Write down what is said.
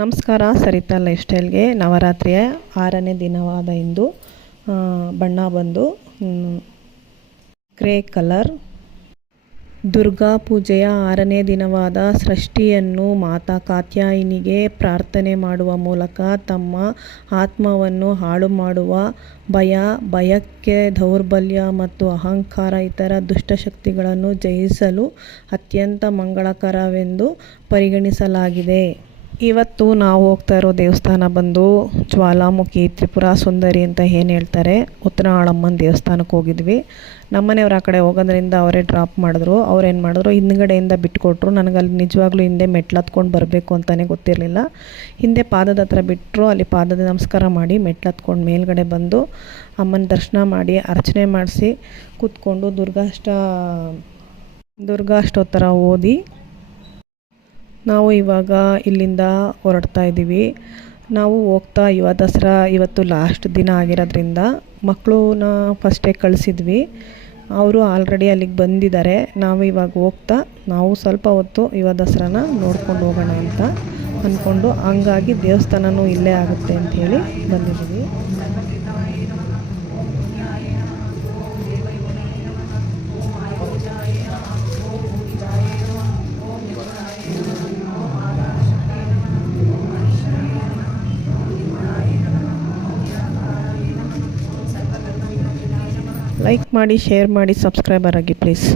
ನಮಸ್ಕಾರ, ಸರಿತಾ ಲೈಫ್ ಸ್ಟೈಲ್ಗೆ ನವರಾತ್ರಿಯ ಆರನೇ ದಿನವಾದ ಇಂದು ಬಣ್ಣ ಬಂದು ಗ್ರೇ ಕಲರ್. ದುರ್ಗಾ ಪೂಜೆಯ ಆರನೇ ದಿನವಾದ ಸೃಷ್ಟಿಯನ್ನು ಮಾತಾ ಕಾತ್ಯಾಯಿನಿಗೆ ಪ್ರಾರ್ಥನೆ ಮಾಡುವ ಮೂಲಕ ತಮ್ಮ ಆತ್ಮವನ್ನು ಹಾಳು ಮಾಡುವ ಭಯ, ಭಯಕ್ಕೆ ದೌರ್ಬಲ್ಯ ಮತ್ತು ಅಹಂಕಾರ ಇತರ ದುಷ್ಟಶಕ್ತಿಗಳನ್ನು ಜಯಿಸಲು ಅತ್ಯಂತ ಮಂಗಳಕರವೆಂದು ಪರಿಗಣಿಸಲಾಗಿದೆ. ಇವತ್ತು ನಾವು ಹೋಗ್ತಾ ಇರೋ ದೇವಸ್ಥಾನ ಬಂದು ಜ್ವಾಲಾಮುಖಿ ತ್ರಿಪುರ ಸುಂದರಿ ಅಂತ ಏನು ಹೇಳ್ತಾರೆ, ಉತ್ತರಾಳಮ್ಮನ ದೇವಸ್ಥಾನಕ್ಕೆ ಹೋಗಿದ್ವಿ. ನಮ್ಮನೆಯವ್ರ ಆ ಕಡೆ ಹೋಗೋದ್ರಿಂದ ಅವರೇ ಡ್ರಾಪ್ ಮಾಡಿದ್ರು. ಅವ್ರು ಏನು ಮಾಡಿದ್ರು, ಹಿಂದ್ಗಡೆಯಿಂದ ಬಿಟ್ಕೊಟ್ರು. ನನಗೆ ಅಲ್ಲಿ ನಿಜವಾಗ್ಲೂ ಹಿಂದೆ ಮೆಟ್ಲತ್ಕೊಂಡು ಬರಬೇಕು ಅಂತಲೇ ಗೊತ್ತಿರಲಿಲ್ಲ. ಹಿಂದೆ ಪಾದದ ಹತ್ರ ಬಿಟ್ಟರು ಅಲ್ಲಿ ಪಾದದ ನಮಸ್ಕಾರ ಮಾಡಿ ಮೆಟ್ಲತ್ಕೊಂಡು ಮೇಲ್ಗಡೆ ಬಂದು ಅಮ್ಮನ ದರ್ಶನ ಮಾಡಿ, ಅರ್ಚನೆ ಮಾಡಿಸಿ ಕೂತ್ಕೊಂಡು ದುರ್ಗಾಷ್ಟ, ದುರ್ಗಾಷ್ಟೋತ್ತರ ಓದಿ ನಾವು ಇವಾಗ ಇಲ್ಲಿಂದ ಹೊರಡ್ತಾ ಇದ್ದೀವಿ. ನಾವು ಹೋಗ್ತಾ ಇವ, ದಸರಾ ಇವತ್ತು ಲಾಸ್ಟ್ ದಿನ ಆಗಿರೋದ್ರಿಂದ ಮಕ್ಕಳನ್ನ ಫಸ್ಟೇ ಕಳಿಸಿದ್ವಿ. ಅವರು ಆಲ್ರೆಡಿ ಅಲ್ಲಿಗೆ ಬಂದಿದ್ದಾರೆ. ನಾವು ಇವಾಗ ಹೋಗ್ತಾ, ನಾವು ಸ್ವಲ್ಪ ಹೊತ್ತು ಇವ, ದಸರಾನ ನೋಡ್ಕೊಂಡು ಹೋಗೋಣ ಅಂತ ಅಂದ್ಕೊಂಡು ಹಂಗಾಗಿ ದೇವಸ್ಥಾನವೂ ಇಲ್ಲೇ ಆಗುತ್ತೆ ಅಂಥೇಳಿ ಬಂದಿದ್ದೀವಿ. ಲೈಕ್ ಮಾಡಿ ಶೇರ್ ಮಾಡಿ ಸಬ್ಸ್ಕ್ರೈಬರ್ ಆಗಿ ಪ್ಲೀಸ್